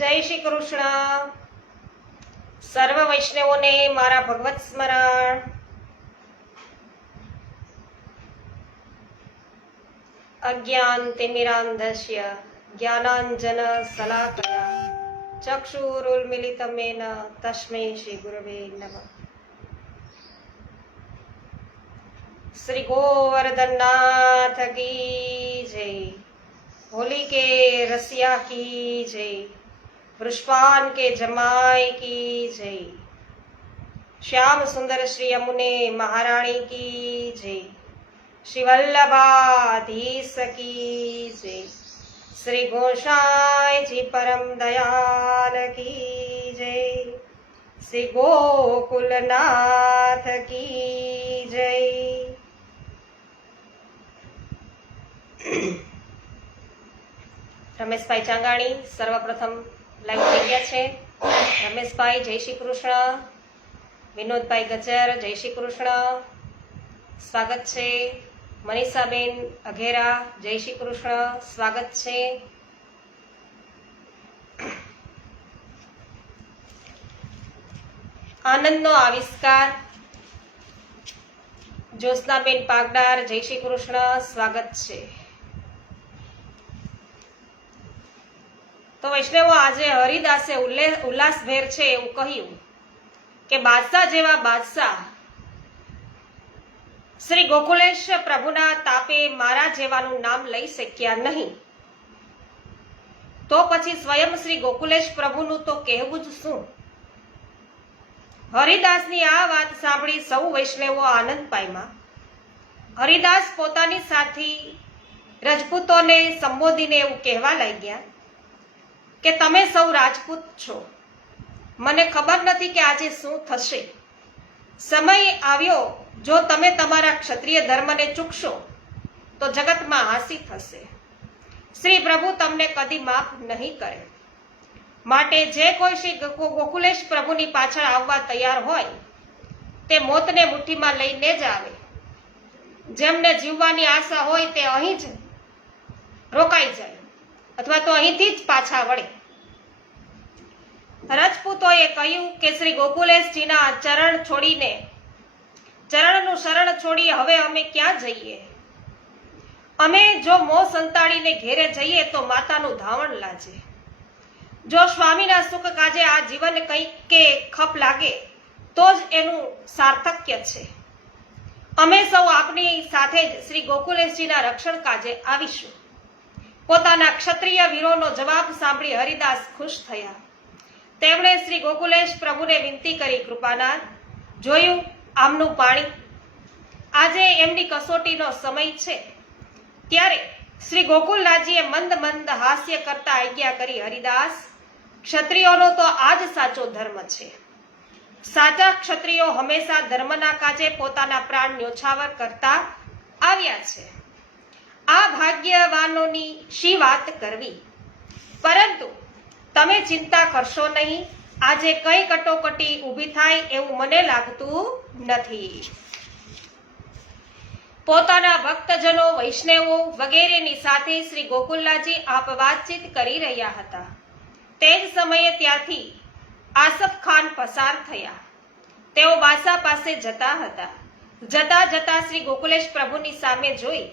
જય શ્રી કૃષ્ણ. સર્વ વૈષ્ણવોને મારા ભગવત સ્મરણ. અજ્ઞાનતિમિરાન્ધસ્ય જ્ઞાનાંજન શલાકયા ચક્ષુરુન્મિલિતમેન તસ્મૈ શ્રી ગુરવે નમઃ. શ્રી ગોવર્ધનનાથ કી જય. होली के रसिया की जय. वृषपान के जमाई की जय. श्याम सुंदर श्री यमुने महारानी की जय. श्री वल्लभाधीश की जय. श्री गोसाई जी परम दयाल की जय. श्री गोकुलनाथ की जय. રમેશભાઈ ચાંગાણી સર્વપ્રથમ લાઈવ થઈ ગયા છે. રમેશભાઈ જય શ્રી કૃષ્ણ. વિનોદભાઈ ગજર જય શ્રી કૃષ્ણ, સ્વાગત છે. મનીષાબેન અઘેરા જય શ્રી કૃષ્ણ, સ્વાગત છે. આનંદનો આવિષ્કાર જ્યોત્સનાબેન પાગડાર જય શ્રી કૃષ્ણ, સ્વાગત છે. તો વૈષ્ણવો, આજે હરિદાસે ઉલ્લાસભેર છે એવું કહ્યું કે બાદશાહ જેવા બાદશાહ શ્રી ગોકુલેશ પ્રભુના તાપે મારા જેવાનું નામ લઈ શક્યા નહીં, તો પછી સ્વયં શ્રી ગોકુલેશ પ્રભુનું તો કહેવું જ શું. હરિદાસની આ વાત સાંભળી સૌ વૈષ્ણવો આનંદ પામ્યા. હરિદાસ પોતાની સાથી રજપૂતોને સંબોધીને એવું કહેવા લાગ્યા કે તમે સૌ રાજપૂત છો, મને ખબર નથી કે આજે શું થશે. સમય આવ્યો, જો તમે તમારા ક્ષત્રિય ધર્મને ચૂકશો તો જગતમાં હાંસી થશે. શ્રી પ્રભુ તમને કદી માફ નહીં કરે. માટે જે કોઈ શ્રી ગોકુલેશ પ્રભુની પાછળ આવવા તૈયાર હોય તે મોતને મુઠ્ઠીમાં લઈને જ આવે. જેમને જીવવાની આશા હોય તે અહીં જ રોકાઈ જાય અથવા તો અહીંથી જ પાછા વળે. રજપૂતોએ કહ્યું કે શ્રી ગોકુલેશજીના ચરણનું શરણ છોડી હવે અમે ક્યાં જઈએ? અમે જો મોં સંતાડીને ઘેરે જઈએ તો માતાનું ધાવણ લાજે. જો સ્વામીના સુખ કાજે આ જીવન કંઈક કે ખપ લાગે તો જ એનું સાર્થક્ય છે. અમે સૌ આપની સાથે જ શ્રી ગોકુલેશજીના રક્ષણ કાજે આવીશું. પોતાના ક્ષત્રિય વીરોનો જવાબ સાંભળી હરિદાસ ખુશ થયા. તેમણે શ્રી ગોકુલેશ પ્રભુને વિનંતી કરી, કૃપાનાથ, જોયું આમનું પાણી. આજે એમની કસોટીનો સમય છે. ત્યારે શ્રી ગોકુલનાથજીએ મંદ મંદ હાસ્ય કરતા આજ્ઞા કરી, હરિદાસ, ક્ષત્રિયોનો તો આ જ સાચો ધર્મ છે. સાચા ક્ષત્રિયો હંમેશા ધર્મના કાજે પોતાના પ્રાણ ન્યોછાવર કરતા આવ્યા છે. આ ભાગ્યવાનોની શી વાત કરવી. પરંતુ તમે ચિંતા કરશો નહીં. આજે કઈ કટોકટી ઊભી થાય એવું મને લાગતું નથી. પોતાના ભક્તજનો, વૈષ્ણવો વગેરેની સાથે શ્રી ગોકુલનાથજી આપ વાતચીત કરી રહ્યા હતા. તે જ સમયે ત્યાંથી આસફ ખાન પસાર થયા. તેઓ બાદશાહ પાસે જતા હતા. જતા જતા શ્રી ગોકુલેશ પ્રભુની સામે જોઈ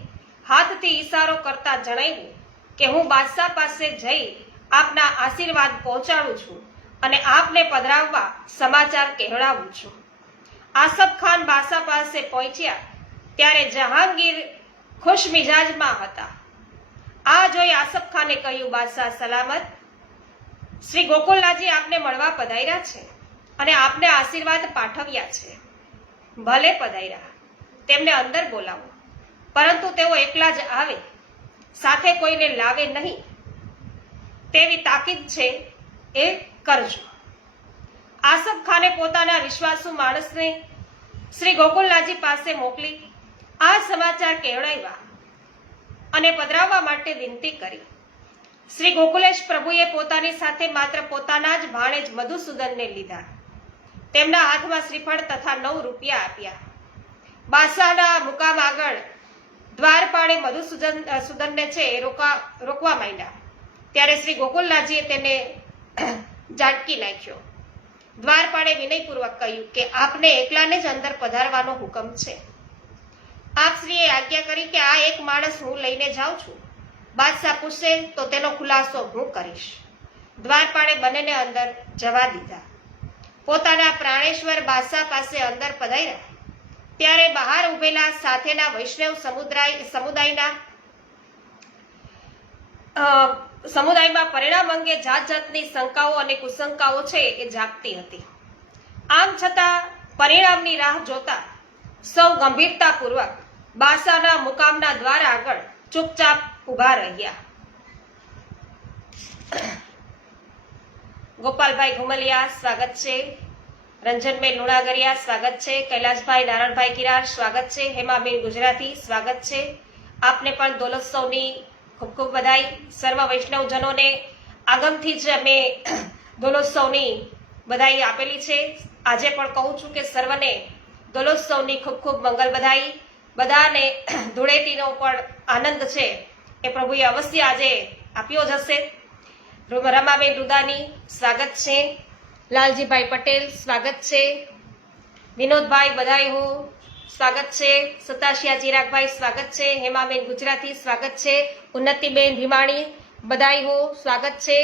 હાથથી ઈશારો કરતા જણાવ્યું કે હું બાદશાહ પાસે જઈ આપના આશીર્વાદ પહોંચાડું છું અને આપને પધરાવવા સમાચાર કહેવડાવું છું. આસફ ખાન બાદશાહ પાસે પહોંચ્યા ત્યારે જહાંગીર ખુશ મિજાજમાં હતા. આ જોઈ આસફ ખાને કહ્યું, બાદશાહ સલામત, શ્રી ગોકુલનાથજી આપને મળવા પધાર્યા છે અને આપને આશીર્વાદ પાઠવ્યા છે. ભલે પધાર્યા, તેમને અંદર બોલાવો, પરંતુ તેઓ એકલા જ આવે, સાથે કોઈને લાવે નહીં તેવી તાકીદ છે એ કરજો. આસફ ખાને પોતાના વિશ્વાસુ માણસને શ્રી ગોકુલનાથજી પાસે મોકલી આ સમાચાર કહેવડાવ્યા અને પધરાવવા માટે વિનંતી કરી. શ્રી ગોકુલેશ પ્રભુએ પોતાની સાથે માત્ર પોતાના જ ભાણેજ મધુસૂદનને લીધા. તેમના હાથમાં શ્રીફળ તથા 9 રૂપિયા આપ્યા. બાદશાહના મુકામ આગળ દ્વારપાળે મધુસૂદનને છે રોકવા માંડ્યા. ત્યારે શ્રી ગોકુલનાથજીએ તેને ઝાટકી નાખ્યો. દ્વારપાળે વિનયપૂર્વક કહ્યું કે આપને એકલાને જ અંદર પધારવાનો હુકમ છે. આપશ્રીએ આજ્ઞા કરી કે આ એક માણસ હું લઈને જાઉં છું. બાદશાહ પૂછશે તો તેનો ખુલાસો હું કરીશ. દ્વારપાળે બંનેને અંદર જવા દીધા. પોતાના પ્રાણેશ્વર બાદશાહ પાસે અંદર પધાર્યા ત્યારે બહાર ઉભેલા સાથેના વૈષ્ણવ સમુદાયમાં પરિણામ અંગે જાત જાતની શંકાઓ અને કુશંકાઓ છે એ જાગતી હતી. આમ છતાં પરિણામની રાહ જોતા સૌ ગંભીરતાપૂર્વક બાદશાહના મુકામના દ્વાર આગળ ચૂપચાપ ઉભા રહ્યા. ગોપાલભાઈ ઘુમલિયા સ્વાગત છે. રંજનબેન લુણાગરિયા સ્વાગત છે. કૈલાસભાઈ નારાયણભાઈ કિરાર સ્વાગત છે. હેમાબેન ગુજરાતી સ્વાગત છે. આપને પણ દોલોત્સવની ખૂબ ખૂબ બધાઈ. સર્વ વૈષ્ણવજનોને આગમથી જ અમે દોલોત્સવની બધાઈ આપેલી છે. આજે પણ કહું છું કે સર્વને દોલોત્સવની ખૂબ ખૂબ મંગલ બધાઈ. બધાને ધૂળેટીનો પણ આનંદ છે એ પ્રભુએ અવશ્ય આજે આપ્યો જ હશે. રમાબેન રુદાની સ્વાગત છે. લાલજીભાઈ પટેલ સ્વાગત છે. વિનોદભાઈ બધાઈ હો સ્વાગત છે. સતાશિયા ચિરાગભાઈ સ્વાગત છે. હેમાબેન ગુજરાતી સ્વાગત છે. ઉન્નતિબેન ભીમાણી બધાઈ હો સ્વાગત છે.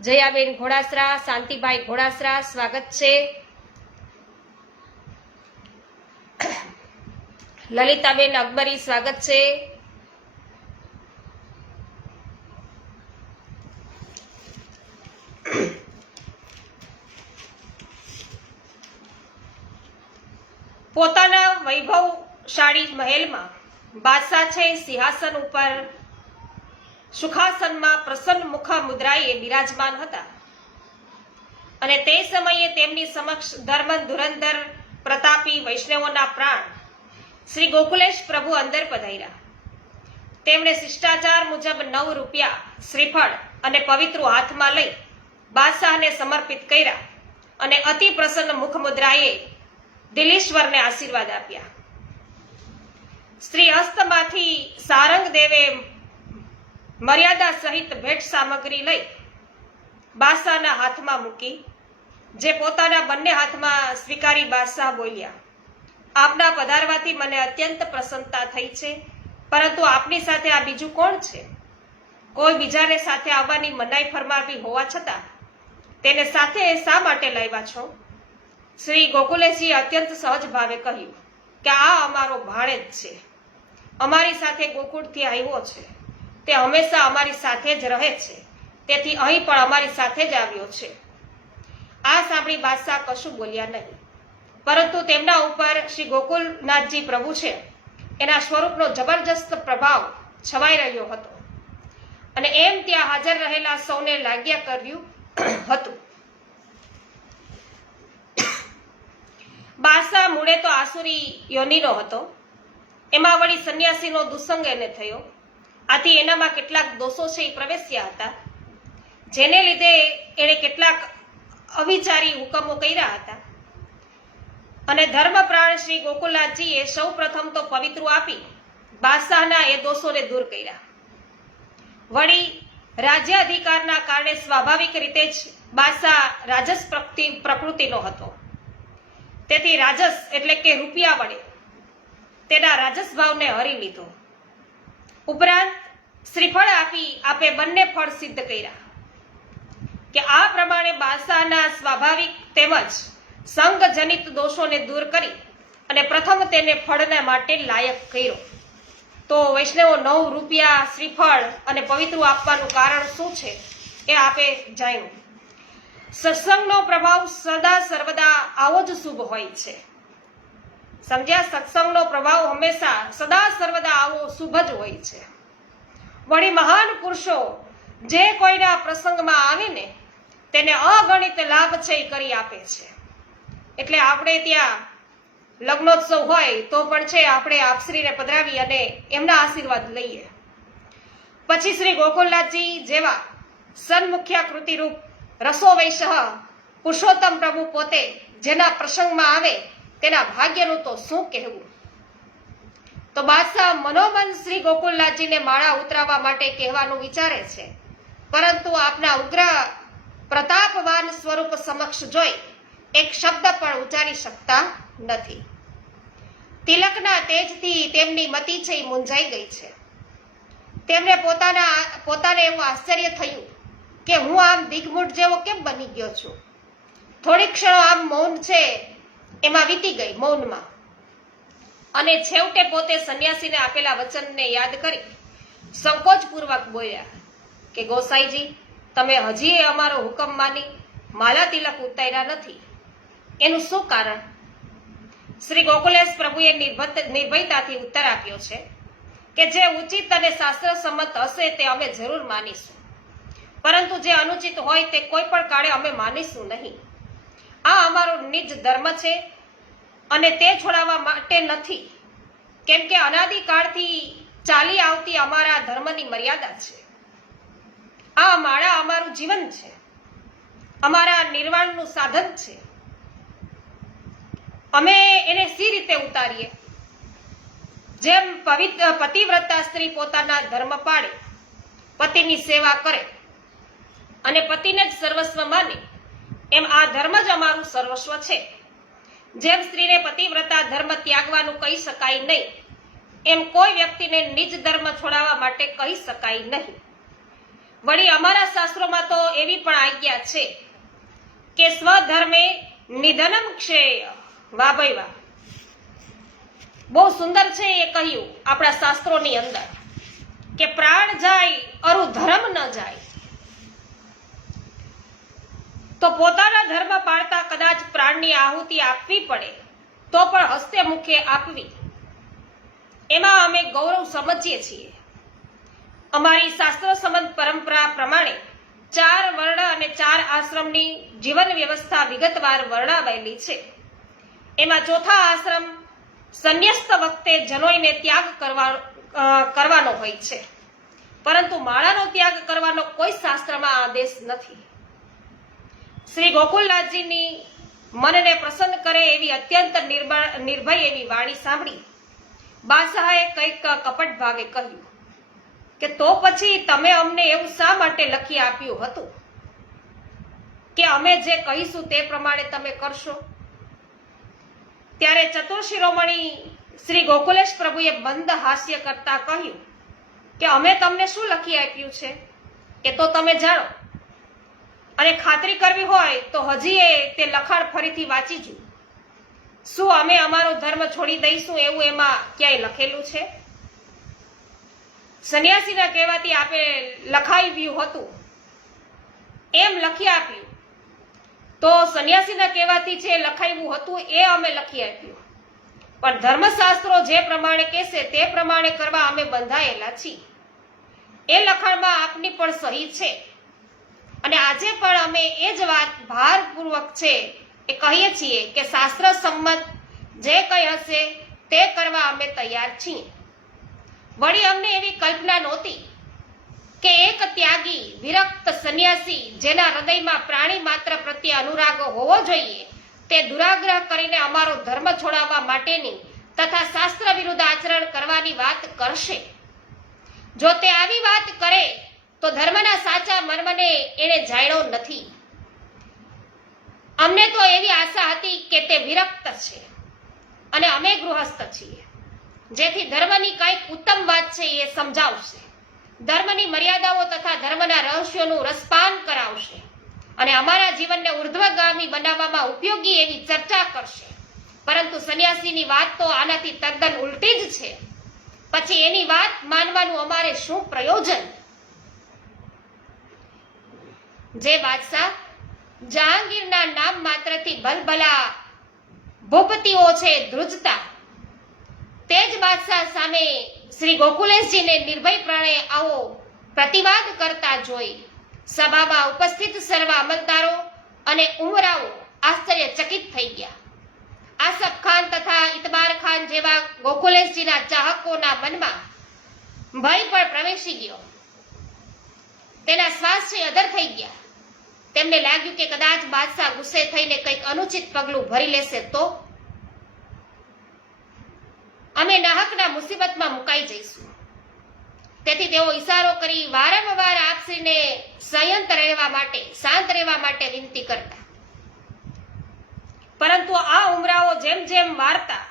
જયાબેન ઘોડાસરા, શાંતિભાઈ ઘોડાસરા સ્વાગત છે. લલિતાબેન અકબરી સ્વાગત છે. પોતાના વૈભવશાળી મહેલમાં બાદશાહ છે સિંહાસન ઉપર સુખાસનમાં પ્રસન્ન મુખ મુદ્રાએ બિરાજમાન હતા અને તે સમયે તેમની સમક્ષ ધર્મ ધુરંધર પ્રતાપી વૈષ્ણવોના પ્રાણ શ્રી ગોકુલેશ પ્રભુ અંદર પધાર્યા. તેમણે શિષ્ટાચાર મુજબ 9 રૂપિયા શ્રીફળ અને પવિત્ર હાથમાં લઈ બાદશાહને સમર્પિત કર્યા અને અતિ પ્રસન્ન મુખ મુદ્રાએ દિલીશ્વરને આશીર્વાદ આપ્યા. શ્રી હસ્તમાંથી સારંગ દેવે મર્યાદા સહિત ભેટ સામગ્રી લઈ બાદશાહના હાથમાં મૂકી, જે પોતાના બંને હાથમાં સ્વીકારી બાદશાહ બોલ્યા, આપના પધારવાથી મને અત્યંત પ્રસન્નતા થઈ છે, પરંતુ આપની સાથે આ બીજું કોણ છે? કોઈ બીજાને સાથે આવવાની મનાઈ ફરમાવી હોવા છતાં તેને સાથે શા માટે લાવ્યા છો? શ્રી ગોકુલેશજીએ અત્યંત સહજ ભાવે કહ્યું કે આ અમારો ભાણેજ છે, અમારી સાથે ગોકુળથી આવ્યો છે, તે હંમેશા અમારી સાથે જ રહે છે, તેથી અહીં પણ અમારી સાથે જ આવ્યો છે. આ સાંભળી બાદશાહ કશું બોલ્યા નહીં, પરંતુ તેમના ઉપર શ્રી ગોકુલનાથજી પ્રભુ છે એના સ્વરૂપનો જબરજસ્ત પ્રભાવ છવાઈ રહ્યો હતો અને એમ ત્યાં હાજર રહેલા સૌને લાગ્યા કર્યું હતું. બાદશાહ મૂળે તો આસુરી યોનિનો હતો, એમાં વળી સંન્યાસીનો દુસંગ એને થયો, આથી એનામાં કેટલાક દોષો છે એ પ્રવેશ્યા હતા, જેને લીધે એણે કેટલાક અવિચારી હુકમો કર્યા હતા અને ધર્મપ્રાણ શ્રી ગોકુલનાથજીએ સૌ પ્રથમ તો પવિત્ર આપી બાદશાહના એ દોષોને દૂર કર્યા. વળી રાજ્યાધિકારના કારણે સ્વાભાવિક રીતે જ બાદશાહ રાજસ પ્રકૃતિનો હતો, તેથી રાજસ એટલે કે રૂપિયા વડે તેના રાજસ ભાવને હરી લીધો. ઉપરાંત શ્રીફળ આપી આપે બંને ફળ સિદ્ધ કર્યા કે આ પ્રમાણે બાદશાહના સ્વાભાવિક તેમજ સંગજનિત દોષોને દૂર કરી અને પ્રથમ તેને ફળના માટે લાયક કર્યો. તો વૈષ્ણવો 9 રૂપિયા શ્રીફળ અને પવિત્ર આપવાનું કારણ શું છે એ આપે જાણ્યું. સત્સંગનો પ્રભાવ સદા સર્વદા આવો જ શુભ હોય છે. સમજ્યા? સત્સંગનો પ્રભાવ હંમેશા સદા સર્વદા આવો શુભ જ હોય છે. વળી મહાન પુરુષો જે કોઈના પ્રસંગમાં આવીને તેને અગણિત લાભ છે એ કરી આપે છે. એટલે આપણે ત્યાં લગ્નોત્સવ હોય તો પણ છે આપણે આપશ્રીને પધરાવી અને એમના આશીર્વાદ લઈએ. પછી શ્રી ગોકુલનાથજી જેવા સન્મુખ્યા કૃતિરૂપ રસો વૈશઃ પુરુષોત્તમ પ્રભુ પોતે જેના પ્રસંગમાં આવે તેના ભાગ્યનું તો શું કહેવું. તો બાદશાહ મનોમન શ્રી ગોકુલનાથજીને માળા ઉતરાવવા માટે કહેવાનું વિચારે છે, પરંતુ આપના ઉગ્ર પ્રતાપવાન સ્વરૂપ સમક્ષ જોઈ એક શબ્દ પણ ઉચ્ચારી શકતા નથી. તિલકના તેજથી તેમની મતિ છે એ મૂંઝાઈ ગઈ છે. તેમને પોતાને એવું આશ્ચર્ય થયું કે હું આમ દિગ્મૂઢ જેવો કેમ બની ગયો છું. થોડીક ક્ષણો આમ મૌન છે એમાં વીતી ગઈ, મૌનમાં, અને છેવટે પોતે સંન્યાસીને આપેલા વચનને યાદ કરી સંકોચપૂર્વક બોલ્યા કે ગોસાઈજી, તમે હજી અમારો હુકમ માની માલા તિલક ઉતાર્યા નથી, એનું શું કારણ? શ્રી ગોકુલેશ પ્રભુએ નિર્ભયતાથી ઉત્તર આપ્યો છે કે જે ઉચિત અને શાસ્ત્ર સંમત હશે તે અમે જરૂર માનીશું, પરંતુ જે અનુચિત હોય તે કોઈ પણ કાળે અમે માનીશું નહીં. આ અમારો નિજ ધર્મ છે અને તે છોડાવવા માટે નથી, કેમ કે અનાદિકાળથી ચાલી આવતી અમારા ધર્મની મર્યાદા છે. આ માળા અમારું જીવન છે, અમારા નિર્વાણનું સાધન છે. અમે એને સી રીતે ઉતારીએ? જેમ પતિવ્રતા સ્ત્રી પોતાના ધર્મ પાળે, પતિની સેવા કરે અને પતિને જ સર્વસ્વ માને, એમ આ ધર્મ જ અમારું સર્વસ્વ છે. જેમ સ્ત્રીને પતિવ્રતા ધર્મ ત્યાગવાનું કહી શકાય નહીં, એમ કોઈ વ્યક્તિને નિજ ધર્મ છોડાવવા માટે કહી શકાય નહીં. વળી અમારા શાસ્ત્રોમાં તો એવી પણ આજ્ઞા છે કે સ્વધર્મે નિધનમ ક્ષેય. વાહ ભાઈ વાહ, બહુ સુંદર છે એ કહ્યું આપણા શાસ્ત્રોની અંદર કે પ્રાણ જાય અરુ ધર્મ ન જાય. તો પોતાના ધર્મ પાળતા કદાચ પ્રાણની આહુતિ આપવી પડે તો પણ હસ્તે મુખે આપવી, એમાં અમે ગૌરવ સમજીએ છીએ. અમારી શાસ્ત્ર સંબંધ પરંપરા પ્રમાણે 4 વર્ણ અને 4 આશ્રમની જીવન વ્યવસ્થા વિગતવાર વર્ણવાયેલી છે. એમાં ચોથા આશ્રમ સંન્યસ્ત વખતે જનોઈને ત્યાગ કરવાનો હોય છે, પરંતુ માળાનો ત્યાગ કરવાનો કોઈ શાસ્ત્રમાં આદેશ નથી. શ્રી ગોકુલનાથજીની મનને પ્રસન્ન કરે એવી અત્યંત નિર્ભય એવી વાણી સાંભળી બાદશાહે કંઈક કપટ ભાવે કહ્યું કે તો પછી તમે અમને એવું શા માટે લખી આપ્યું હતું કે અમે જે કહીશું તે પ્રમાણે તમે કરશો? ત્યારે ચતુર શિરોમણી શ્રી ગોકુલેશ પ્રભુએ બંધ હાસ્ય કરતા કહ્યું કે અમે તમને શું લખી આપ્યું છે એ તો તમે જાણો, અને ખાતરી કરવી હોય તો હજી તે લખાણ ફરીથી વાંચી જુઓ. શું અમે અમારો ધર્મ છોડી દઈશું એવું એમાં ક્યાંય લખેલું છે? સંન્યાસીના કહેવાથી આપે લખાવ્યું હતું એમ લખી આપ્યું, તો સંન્યાસીના કહેવાથી જે લખાવ્યું હતું એ અમે લખી આપ્યું, પણ ધર્મશાસ્ત્રો જે પ્રમાણે કહેશે તે પ્રમાણે કરવા અમે બંધાયેલા છીએ. એ લખાણમાં આપની પણ સહી છે, અને આજે પણ અમે એ જ વાત ભારપૂર્વક છે એ કહીએ છીએ કે શાસ્ત્ર સંમત જે કંઈ હશે તે કરવા અમે તૈયાર છીએ. વળી અમને એવી કલ્પના નહોતી કે એક ત્યાગી વિરક્ત સંન્યાસી જેના હૃદયમાં પ્રાણી માત્ર પ્રત્યે અનુરાગ હોવો જોઈએ તે દુરાગ્રહ કરીને અમારો ધર્મ છોડાવવા માટેની તથા શાસ્ત્ર વિરુદ્ધ આચરણ કરવાની વાત કરશે. જો તે આવી વાત કરે તો ધર્મના સાચા મર્મને એને જાણ્યો નથી. અમને તો એવી આશા હતી કે તે વિરક્ત છે અને અમે ગૃહસ્થ છીએ, જેથી ધર્મની કંઈક ઉત્તમ વાત છે એ સમજાવશે, ધર્મની મર્યાદાઓ તથા ધર્મના રહસ્યોનું રસપાન કરાવશે અને અમારા જીવનને ઉર્ધ્વગામી બનાવવામાં ઉપયોગી એવી ચર્ચા કરશે. પરંતુ સંન્યાસીની વાત તો આનાથી તદ્દન ઉલટી જ છે. પછી એની વાત માનવાનું અમારે શું પ્રયોજન? જે બાદશાહ જહાંગીરના નામ માત્રથી ભલભલા ભૂપતિઓ છે ધ્રુજતા, તે જ બાદશાહ સામે શ્રી ગોકુલેશજીને નિર્ભયપણે આવો પ્રતિવાદ કરતા જોઈ સભામાં ઉપસ્થિત સર્વ અમલદારો અને ઉમરાઓ આશ્ચર્યચકિત થઈ ગયા. આસફ ખાન તથા ઇતબાર ખાન જેવા ગોકુલેશજીના ચાહકોના મનમાં ભય પણ પ્રવેશી ગયો. તેના શ્વાસ છે અધર થઈ ગયા. તેમને લાગ્યું કે કદાચ બાદશાહ ગુસ્સે થઈને કંઈક અનુચિત પગલું ભરી લેશે તો અમે નાહકના મુસીબતમાં મુકાઈ જઈશું. તેથી તેઓ ઈશારો કરી વારંવાર આપશ્રીને સંયત રહેવા માટે, શાંત રહેવા માટે વિનંતી કરતા. પરંતુ આ ઉમરાઓ જેમ જેમ વારતા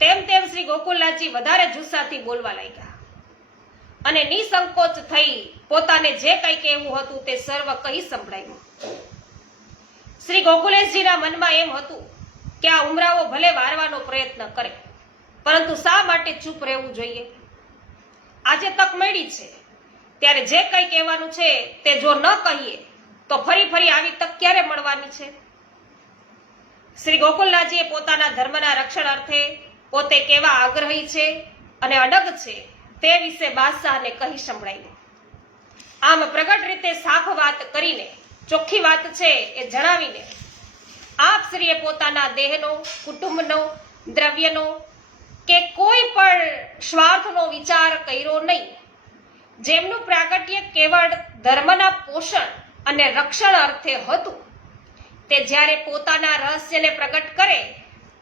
તેમ તેમ શ્રી ગોકુલનાથજી વધારે જુસ્સાથી બોલવા લાગ્યા અને નિસંકોચ થઈ પોતાને જે કંઈ કહેવું હતું તે સર્વ કહી સંભળાયું. શ્રી ગોકુલેશજીના મનમાં એમ હતું કે આ ઉમરાઓ ભલે વારવાનો પ્રયત્ન કરે, પરંતુ શા માટે ચૂપ રહેવું જોઈએ? આજે તક મળી છે ત્યારે જે કંઈ કહેવાનું છે તે જો ન કહીએ તો ફરી ફરી આવી તક ક્યારે મળવાની છે? શ્રી ગોકુલનાથજીએ પોતાના ધર્મના રક્ષણ અર્થે પોતે કેવા આગ્રહી છે અને અડગ છે તે વિશે બાદશાહને કહી સંભળાયું. આમ પ્રગટ રીતે સાફ વાત કરીને, ચોખ્ખી વાત છે એ જણાવીને આપશ્રીએ પોતાના દેહનો, કુટુંબનો, દ્રવ્યનો કે કોઈ પણ સ્વાર્થનો વિચાર કર્યો નહીં. જેમનું પ્રાગટ્ય કેવળ ધર્મના પોષણ અને રક્ષણ અર્થે હતું, તે જ્યારે પોતાના રહસ્યને પ્રગટ કરે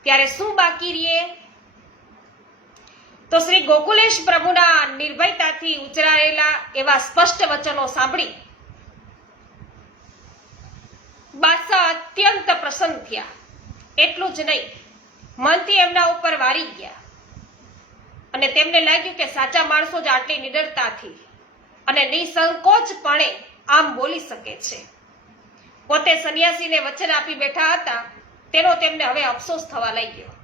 ત્યારે શું બાકી રહે? તો શ્રી ગોકુલેશ પ્રભુના નિર્ભયતાથી ઉચ્ચારેલા એવા સ્પષ્ટ વચનો સાંભળી બાદશાહ અત્યંત પ્રસન્ન થયા. એટલું જ નહીં, મનથી એમના ઉપર વારી ગયા અને તેમને લાગ્યું કે સાચા માણસો જ આટલી નિડરતાથી અને નિસંકોચપણે આમ બોલી શકે છે. પોતે સંન્યાસીને વચન આપી બેઠા હતા તેનો તેમને હવે અફસોસ થવા લાગ્યો.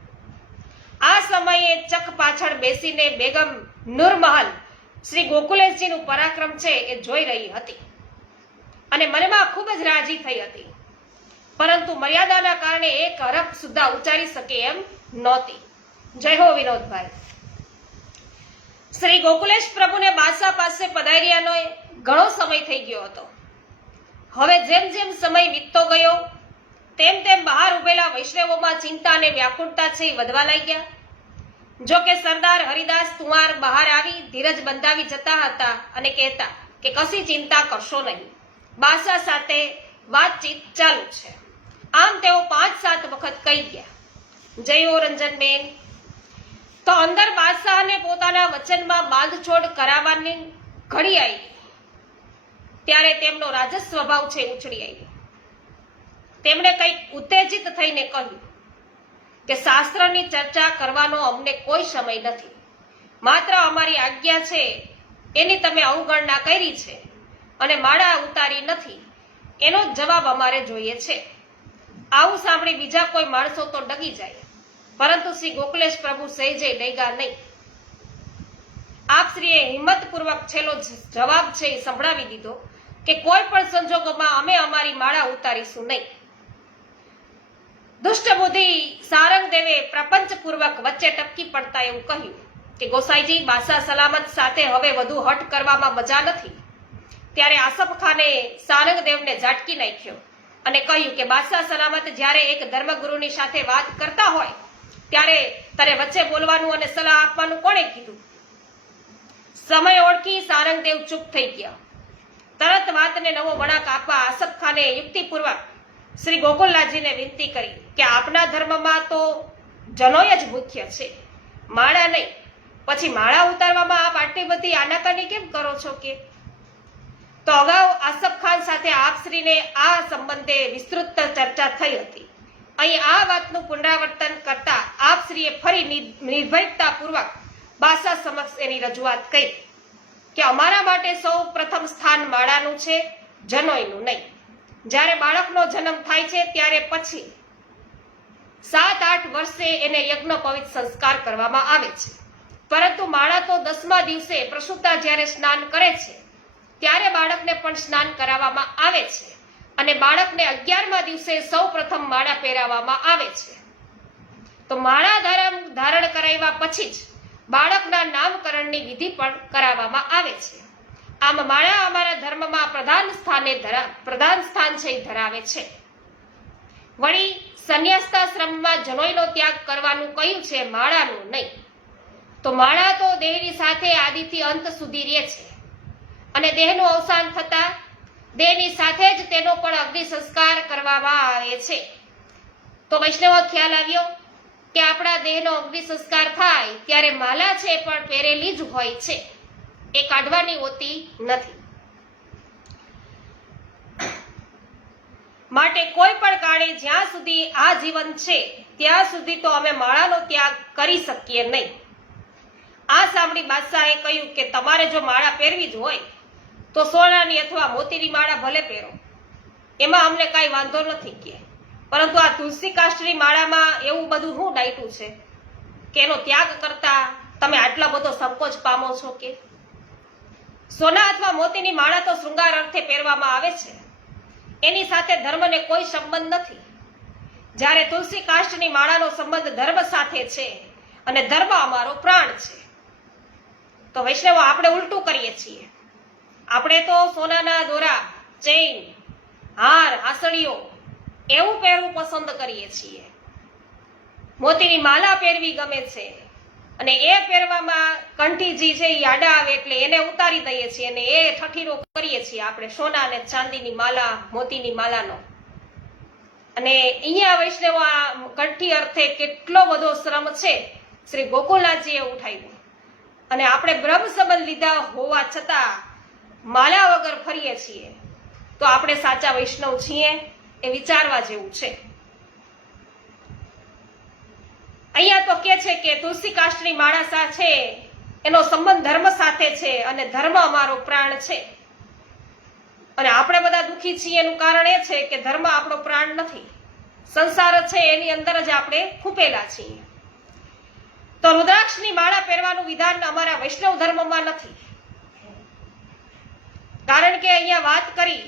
આ સમયે ચક પાછળ બેસીને બેગમ નૂરમહલ શ્રી ગોકુલેશજીનું પરાક્રમ છે એ જોઈ રહી હતી અને મનમાં ખૂબ જ રાજી થઈ હતી, પરંતુ મર્યાદાના કારણે એક હરફ સુદ્ધા ઉચ્ચારી શકે એમ નહોતી. જય હો વિનોદભાઈ. શ્રી ગોકુલેશ પ્રભુને બાદશાહ પાસે પધાર્યાનો ઘણો સમય થઈ ગયો હતો. હવે જેમ જેમ સમય વીતતો ગયો તેમ તેમ બહાર ઉભેલા વૈષ્ણવોમાં ચિંતા અને વ્યાકુળતા છે વધવા લાગ્યા. જો કે સરદાર હરિદાસ તુંવાર બહાર આવી ધીરજ બંધાવી જતા હતા અને કહેતા કે કશી ચિંતા કરશો નહીં, બાદશાહ સાથે વાતચીત ચાલુ છે. આમ તેઓ 5-7 વખત કહી ગયા. જય હો રંજનબેન. તો અંદર બાદશાહને પોતાના વચનમાં બાંધછોડ કરાવવાની ઘડી આવી ત્યારે તેમનો રાજસ સ્વભાવ છે ઉછળી આવ્યો. તેમણે કંઈક ઉત્તેજિત થઈને કહ્યું કે શાસ્ત્રની ચર્ચા કરવાનો અમને કોઈ સમય નથી. માત્ર અમારી આજ્ઞા છે એની તમે અવગણના કરી છે અને માળા ઉતારી નથી, એનો જ જવાબ અમારે જોઈએ છે. આવું સાંભળી બીજા કોઈ માણસો તો ડગી જાય, પરંતુ શ્રી ગોકુલેશ પ્રભુ સહેજે ડગ્યા નહીં. આપશ્રીએ હિંમતપૂર્વક છેલ્લો જવાબ છે એ સંભળાવી દીધો કે કોઈ પણ સંજોગોમાં અમે અમારી માળા ઉતારીશું નહીં. દુષ્ટ બુદ્ધિ સારંગદેવે પ્રપંચપૂર્વક વચ્ચે ટપકી પડતા એવું કહ્યું કે ગોસાઈજી, બાદશાહ સલામત સાથે હવે વધુ હઠ કરવામાં મજા નથી. ત્યારે આસફ ખાને સારંગદેવને ઝાટકી નાખ્યો અને કહ્યું કે બાદશાહ સલામત જ્યારે એક ધર્મગુરુની સાથે વાત કરતા હોય ત્યારે તારે વચ્ચે બોલવાનું અને સલાહ આપવાનું કોણે કીધું? સમય ઓળખી સારંગદેવ ચૂપ થઈ ગયા. તરત વાતને નવો વળાંક આપવા આસફ ખાને યુક્તિપૂર્વક શ્રી ગોકુલનાથજીને વિનંતી કરી કે આપના ધર્મમાં તો જનોય જ મુખ્ય છે, માળા નહીં. પછી માળા ઉતારવામાં આપ આટલી બધી આનાકાની કેમ કરો છો? કે તો અગાઉ આસફ ખાન સાથે આપશ્રીને આ સંબંધે વિસ્તૃત ચર્ચા થઈ હતી. અહીં આ વાતનું પુનરાવર્તન કરતા આપશ્રીએ ફરી નિર્ભયતાપૂર્વક બાદશાહ સમક્ષ એની રજૂઆત કરી કે અમારા માટે સૌ પ્રથમ સ્થાન માળાનું છે, જનોયનું નહીં. જ્યારે બાળકનો જન્મ થાય છે ત્યારે પછી 7-8 વર્ષે એને યજ્ઞોપવિત સંસ્કાર કરવામાં આવે છે, પરંતુ માળા તો 10મા દિવસે પ્રસૂતા જ્યારે સ્નાન કરે છે ત્યારે બાળકને પણ સ્નાન કરાવવામાં આવે છે અને બાળકને 11મા દિવસે સૌ પ્રથમ માળા પહેરાવવામાં આવે છે. તો માળા ધારણ કરાવ્યા પછી જ બાળકના નામકરણની વિધિ પણ કરાવવામાં આવે છે. આમ માળા અમારા ધર્મમાં પ્રધાન સ્થાન છે ધરાવે છે. વળી સંન્યાસ્તાશ્રમમાં જનોયનો ત્યાગ કરવાનું કહ્યું છે, માળાનું નહીં. તો માળા તો દેહની સાથે આદિથી અંત સુધી રહે છે અને દેહનું અવસાન થતા દેહની સાથે જ તેનો પણ અગ્નિ સંસ્કાર કરવામાં આવે છે. તો વૈષ્ણવો ખ્યાલ આવ્યો કે આપણા દેહનો અગ્નિ સંસ્કાર થાય ત્યારે માલા છે પણ પહેરેલી જ હોય છે. એ કાઢવાની હોતી નથી. માટે કોઈ પણ કાળે જ્યાં સુધી આ જીવન છે ત્યાં સુધી તો અમે માળાનો ત્યાગ કરી શકીએ નહીં. આ સાંભળી બાદશાહે કહ્યું કે તમારે જો માળા પહેરવી જ હોય તો સોનાની અથવા મોતીની માળા ભલે પહેરો, એમાં અમને કાંઈ વાંધો નથી કે, પરંતુ આ તુલસી કાષ્ટની માળામાં એવું બધું શું ડાયટું છે કે એનો ત્યાગ કરતા તમે આટલા બધો સંકોચ પામો છો કે? સોના અથવા મોતીની માળા તો શૃંગાર અર્થે પહેરવામાં આવે છે, એની સાથે ધર્મને કોઈ સંબંધ નથી. જ્યારે તુલસી કાષ્ટની માળાનો સંબંધ ધર્મ સાથે છે અને ધર્મ અમારો પ્રાણ છે. તો વૈષ્ણવો આપણે ઉલટું કરીએ છીએ. આપણે તો સોનાના દોરા, ચેઇન, હાર, આસળીઓ એવું પહેરવું પસંદ કરીએ છીએ. મોતીની માલા પહેરવી ગમે છે અને એ પહેરવામાં કંઠીજી છે એ આડા આવે એટલે એને ઉતારી દઈએ છીએ અને એ ઠઠીરો કરીએ છીએ આપણે સોના અને ચાંદીની માલા, મોતીની માલાનો. અને અહીંયા વૈષ્ણવ આ કંઠી અર્થે કેટલો બધો શ્રમ છે શ્રી ગોકુલનાથજીએ ઉઠાવ્યો અને આપણે બ્રહ્મ સંબંધ લીધા હોવા છતાં માલા વગર ફરીએ છીએ તો આપણે સાચા વૈષ્ણવ છીએ એ વિચારવા જેવું છે. અહીંયા તો કે છે કે તુલસી કાષ્ટની માળા છે એનો સંબંધ ધર્મ સાથે છે અને ધર્મ અમારો પ્રાણ છે. અને આપણે બધા દુઃખી છીએ એનું કારણ એ છે કે ધર્મ આપણો પ્રાણ નથી, સંસાર છે એની અંદર જ આપણે ખૂપેલા છીએ. તો રુદ્રાક્ષની માળા પહેરવાનું વિધાન અમારા વૈષ્ણવ ધર્મમાં નથી. કારણ કે અહીંયા વાત કરી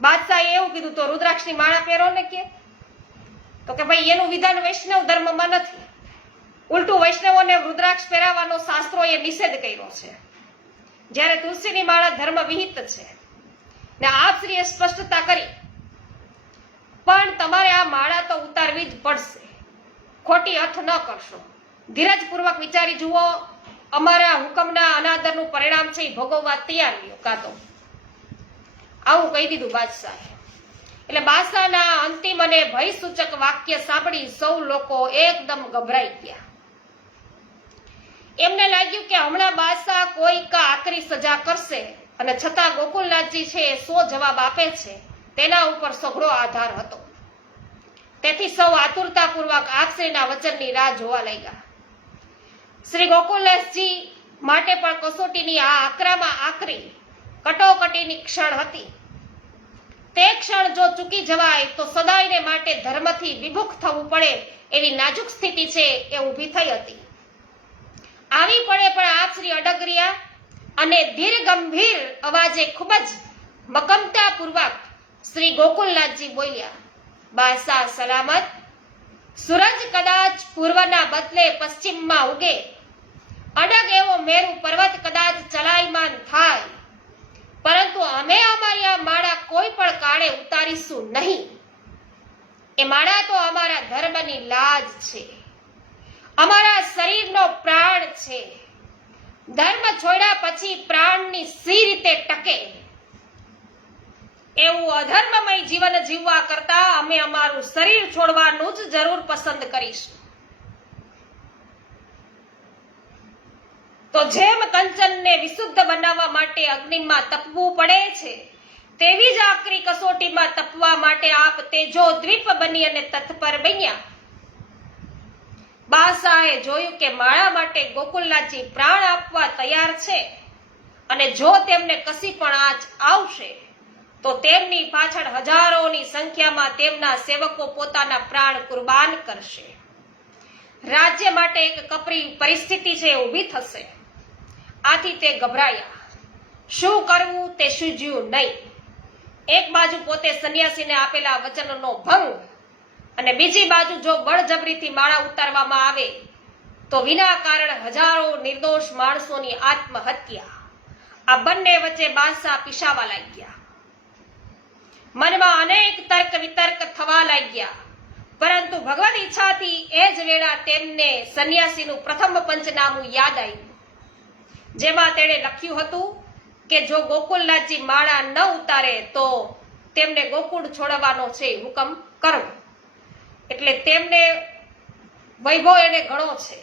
બાદશાહે એવું કીધું તો રુદ્રાક્ષની માળા પહેરો ને કે, તો કે ભાઈ એનું વિધાન વૈષ્ણવ ધર્મમાં નથી. ઉલટું વૈષ્ણવોને રુદ્રાક્ષ પહેરાવાનો શાસ્ત્રોએ નિષેધ કર્યો છે, જ્યારે તુલસીની માળા ધર્મ વિહિત છે ને આપશ્રીએ સ્પષ્ટતા કરી. પણ તમારે આ માળા તો ઉતારવી જ પડશે, ખોટી અર્થ ન કરશો. ધીરજપૂર્વક વિચારી જુઓ, અમારા હુકમના અનાદરનું પરિણામ છે એ ભોગવવા તૈયાર રહ્યો કાં તો. આવું કહી દીધું બાદશાહે. એટલે બાદશાહના અંતિમ અને ભયસૂચક વાક્ય સાંભળી સૌ લોકો એકદમ ગભરાઈ ગયા. એમને લાગ્યું કે હમણાં બાદશાહ કોઈક આકરી સજા કરશે અને છતાં ગોકુલનાથજી છે એ 100 જવાબ આપે છે તેના ઉપર સઘળો આધાર હતો. તેથી સૌ આતુરતાપૂર્વક આપશ્રીના વચનની રાહ જોવા લાગ્યા. શ્રી ગોકુલનાથજી માટે પણ કસોટીની આ આકરામાં આકરી કટોકટીની ક્ષણ હતી. તે ક્ષણ જો ચૂકી જવાય તો સદાયને માટે ધર્મથી વિમુખ થવું પડે એવી નાજુક સ્થિતિ છે એ ઊભી થઈ હતી. આવી પડે પણ આપશ્રી અડગ રહ્યા અને ધીર ગંભીર અવાજે ખૂબ જ મક્કમતાપૂર્વક શ્રી ગોકુલનાથજી બોલ્યા, બાદશાહ સલામત. સૂરજ કદાચ પૂર્વના બદલે પશ્ચિમમાં ઉગે, અડગ એવો મેરુ પર્વત કદાચ ચલાયમાન થાય, પરંતુ અમે અમારી આ માળા કોઈ પણ કાળે ઉતારીશું નહીં. એ માળા તો અમારા ધર્મની લાજ છે, અમારા શરીરનો પ્રાણ છે. ધર્મ છોડ્યા પછી પ્રાણની સી રીતે ટકે? એવું અધર્મમય જીવન જીવવા કરતા અમે અમારું શરીર છોડવાનું જ જરૂર પસંદ કરીશું. તો જેમ કંચનને વિશુદ્ધ બનાવવા માટે અગ્નિમાં તપવું પડે છે, તેવી જ આકરી કસોટીમાં તપવા માટે આપ તેજો દ્વીપ બની અને તત્પર બન્યા. બાદશાહે જોયું કે માળા માટે ગોકુલનાથજી પ્રાણ આપવા તૈયાર છે અને જો તેમને કશી પણ આંચ આવશે તો તેમની પાછળ હજારોની સંખ્યામાં તેમના સેવકો પોતાના પ્રાણ કુરબાન કરશે. રાજ્ય માટે એક કપરી પરિસ્થિતિ છે ઊભી થશે. આથી તે ગભરાયા. શું કરવું તે સૂઝ્યું નહીં. એક બાજુ પોતે સંન્યાસીને આપેલા વચનનો ભંગ અને બીજી બાજુ જો બળજબરીથી માળા ઉતારવામાં આવે તો વિના કારણ હજારો નિર્દોષ માણસોની આત્મહત્યા. આ બંને વચ્ચે બાદશાહ પીસાવા લાગ્યા. મનમાં અનેક તર્ક વિતર્ક થવા લાગ્યા, પરંતુ ભગવદ ઈચ્છાથી એ જ વેળા તેમને સંન્યાસીનું પ્રથમ પંચનામું યાદ આવ્યું, જેમાં તેણે લખ્યું હતું કે જો ગોકુલનાથજી માળા ન ઉતારે તો તેમને ગોકુળ છોડવાનો છે હુકમ કરો. એટલે તેમને વૈભવ એને ઘણો છે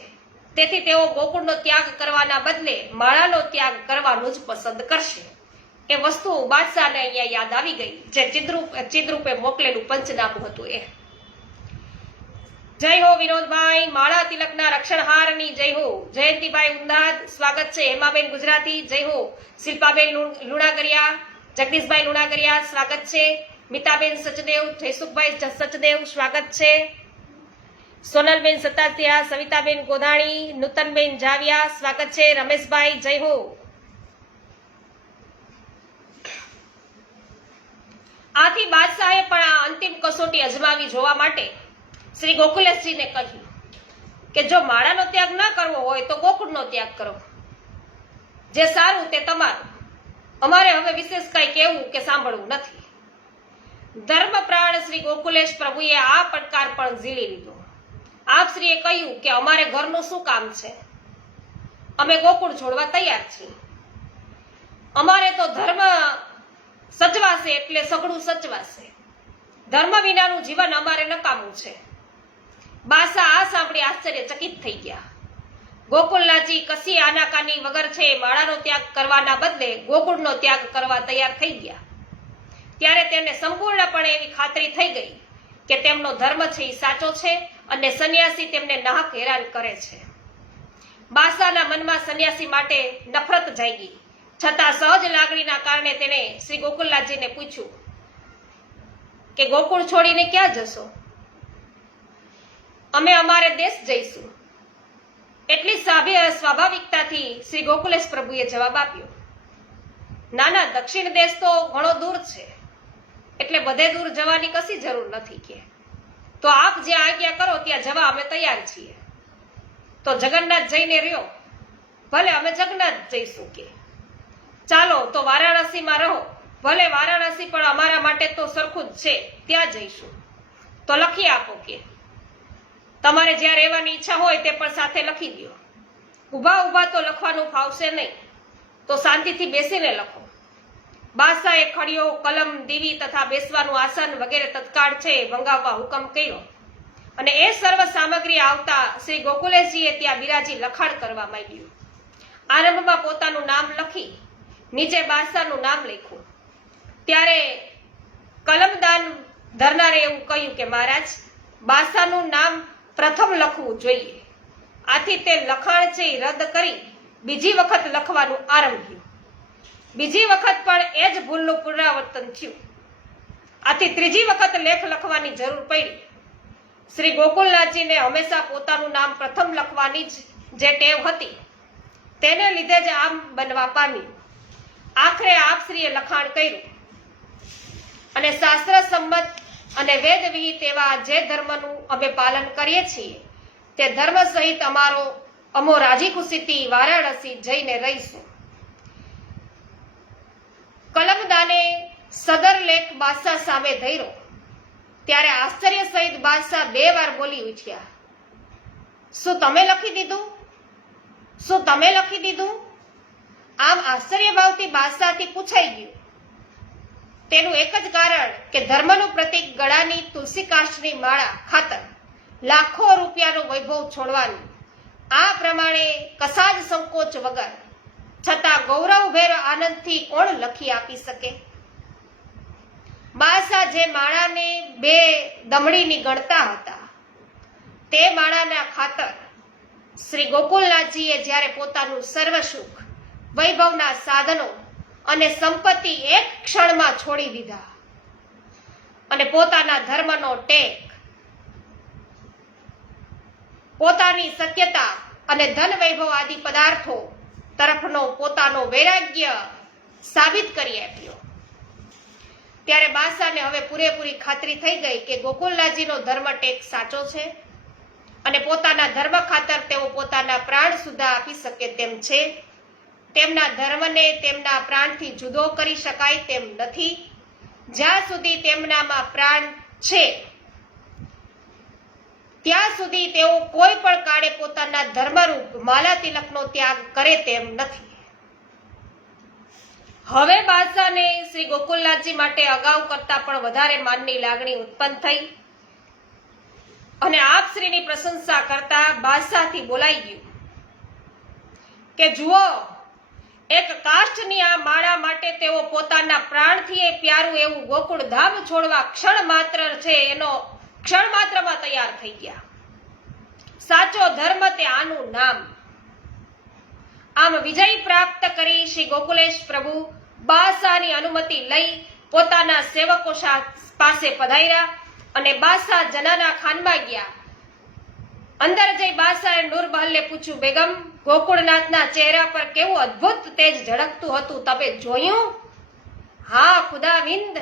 તેથી તેઓ ગોકુળનો ત્યાગ કરવાના બદલે માળાનો ત્યાગ કરવાનું જ પસંદ કરશે. એ વસ્તુ બાદશાહને અહીંયા યાદ આવી ગઈ, જે ચિદ્રૂપે મોકલેલું પંચનામું હતું એ. જય હો વિનોદભાઈ, માળા તિલકના રક્ષણહારની જય હો. જયંતિભાઈ ઉંદાદ સ્વાગત છે. હેમાબેન ગુજરાતી જય હો. શિલ્પાબેન લુણાગરિયા, જગદીશભાઈ લુણાગરિયા સ્વાગત છે. મિતાબેન સચદેવ, જયસુખભાઈ સચદેવ સ્વાગત છે. સોનલબેન સતાસિયા, સવિતાબેન ગોધાણી, નૂતનબેન જાવિયા સ્વાગત છે. રમેશભાઈ જય હો. આથી બાદશાહે પણ આ અંતિમ કસોટી અજમાવી જોવા માટે શ્રી ગોકુલેશજીને કહ્યું કે જો માળાનો ત્યાગ ન કરવો હોય તો ગોકુળનો ત્યાગ કરો, જે સારું તે તમારું, અમારે હવે વિશેષ કઈ કહેવું કે સાંભળવું નથી. ધર્મપ્રાણ શ્રી ગોકુલેશ પ્રભુએ આ પડકાર પણ ઝીલી લીધો. આપશ્રીએ કહ્યું કે અમારે ઘરનું શું કામ છે, અમે ગોકુળ છોડવા તૈયાર છીએ. અમારે તો ધર્મ સચવાશે એટલે સઘળું સચવાશે. ધર્મ વિનાનું જીવન અમારે નકામું છે. બાદશાહ આ સાંભળી આશ્ચર્યચકિત થઈ ગયા. ગોકુળનાથજી કશી આનાકાની વગર છે માળાનો ત્યાગ કરવાના બદલે ગોકુળનો ત્યાગ કરવા તૈયાર થઈ ગયા. ત્યારે તેમને સંપૂર્ણપણે એવી ખાતરી થઈ ગઈ કે તેમનો ધર્મ છે એ સાચો છે અને સંન્યાસી તેમને નાહક હેરાન કરે છે. બાદશાહના મનમાં સંન્યાસી માટે નફરત જાગી, છતાં સહજ લાગણીના કારણે તેને શ્રી ગોકુળનાથજીને પૂછ્યું કે ગોકુળ છોડીને ક્યાં જશો? અમે અમારે દેશ જઈશું. એટલી સ્વાભાવિકતાથી શ્રી ગોકુલેશ પ્રભુએ જવાબ આપ્યો, નાના, દક્ષિણ દેશ તો ઘણો દૂર છે, એટલે બધે દૂર જવાની કશી જરૂર નથી. કે તો આપ જે આજ્ઞા કરો ત્યાં જવા અમે તૈયાર છીએ. તો જગન્નાથ જઈને રહ્યો, ભલે અમે જગન્નાથ જઈશું. કે ચાલો તો વારાણસીમાં રહો, ભલે વારાણસી પણ અમારા માટે તો સરખું જ છે, ત્યાં જઈશું. તો લખી આપો કે તમારે જ્યાં રહેવાની ઈચ્છા હોય તે પણ સાથે લખી દો. ઊભા ઊભા તો લખવાનું ફાવશે નહીં, તો શાંતિથી બેસીને લખો. બાદશાહે ખડીયો, કલમ, દીવી તથા બેસવાનું આસન વગેરે તત્કાળ છે મંગાવવા હુકમ કર્યો અને એ સર્વ સામગ્રી આવતા શ્રી ગોકુલેશજીએ ત્યાં બિરાજી લખાણ કરવા માંડ્યું. આરંભમાં પોતાનું નામ લખી નીચે બાદશાહનું નામ લખ્યું. ત્યારે કલમદાન ધરનારે એવું કહ્યું કે મહારાજ, બાદશાહનું નામ પ્રથમ લખવું જોઈએ. આથી તે લખાણ છે રદ કરી બીજી વખત લખવાનું આરંભ્યું. બીજી વખત પણ એ જ ભૂલનું પુનરાવર્તન થયું. આથી ત્રીજી વખત લેખ લખવાની જરૂર પડી. શ્રી ગોકુળનાથજીને હંમેશા પોતાનું નામ પ્રથમ લખવાની જે ટેવ હતી તેને લીધે જ આમ બનવા પામ્યું. આખરે આપશ્રીએ લખાણ કર્યું અને શાસ્ત્ર સંમત અને વેદ વિહિત એવા જે ધર્મનું અમે પાલન કરીએ છીએ તે ધર્મ સહિત અમો રાજી ખુશીથી વારાણસી જઈને રહીશું. કલમદાને સદર લેખ બાદશાહ સામે ધર્યો ત્યારે આશ્ચર્ય સહિત બાદશાહ 2 વાર બોલી ઉઠ્યા, શું તમે લખી દીધું? શું તમે લખી દીધું? આમ આશ્ચર્ય ભાવથી બાદશાહથી પૂછાઈ ગયું. તેનું એક જ કારણ કે ધર્મનું પ્રતીક ગળાની તુલસી કાષ્ઠની માળા ખાતર લાખો રૂપિયાનું વૈભવ છોડવાનું. આ પ્રમાણે કશા જ સંકોચ વગર છતાં ગૌરવભેર આનંદથી કોણ લખી આપી શકે? બાદશાહ જે માળાને 2 દમડીની ગણતા હતા તે માળાના ખાતર શ્રી ગોકુળનાથજીએ જ્યારે પોતાનું સર્વ સુખ, વૈભવના સાધનો અને સંપત્તિ એક ક્ષણમાં છોડી દીધા અને પોતાના ધર્મનો ટેક, પોતાની સત્યતા અને ધન વૈભવ આદિ પદાર્થો તરફનો પોતાનો વૈરાગ્ય સાબિત કરી આપ્યો, ત્યારે બાદશાહને હવે પૂરેપૂરી ખાતરી થઈ ગઈ કે ગોકુળનાથજીનો ધર્મ ટેક સાચો છે અને પોતાના ધર્મ ખાતર તેઓ પોતાના પ્રાણ સુદ્ધા આપી શકે તેમ છે. તેમના ધર્મને તેમના પ્રાણથી જુદો કરી શકાય તેમ નથી. જ્યાં સુધી તેમનામાં પ્રાણ છે ત્યાં સુધી તેઓ કોઈ પણ કાળે પોતાના ધર્મરૂપ માલા તિલકનો ત્યાગ કરે તેમ નથી. હવે બાદશાહને શ્રી ગોકુળનાથજી માટે અગાઉ કરતા પણ વધારે માનની લાગણી ઉત્પન્ન થઈ અને આપશ્રીની પ્રશંસા કરતા બાદશાહથી બોલાઈ ગયું કે જુઓ, એક કાષ્ઠની આ માળા માટે તેઓ પોતાના પ્રાણથી પ્યારું એવું ગોકુળ ધામ છોડવા ક્ષણ માત્રમાં તૈયાર થઈ ગયા. સાચો ધર્મ તે આનું નામ. આમ વિજય પ્રાપ્ત કરી શ્રી ગોકુલેશ પ્રભુ બાદશાહની અનુમતિ લઈ પોતાના સેવકો પાસે પધાર્યા અને બાદશાહ જનાના ખાનમાં ગયા. અંદર જઈ બાદશાહે નૂરમહલને પૂછ્યું, બેગમ, ગોકુળનાથના ચહેરા પર કેવું અદ્ભુત તેજ ઝળકતું હતું, તમે જોયું? હા ખુદાવિંદ,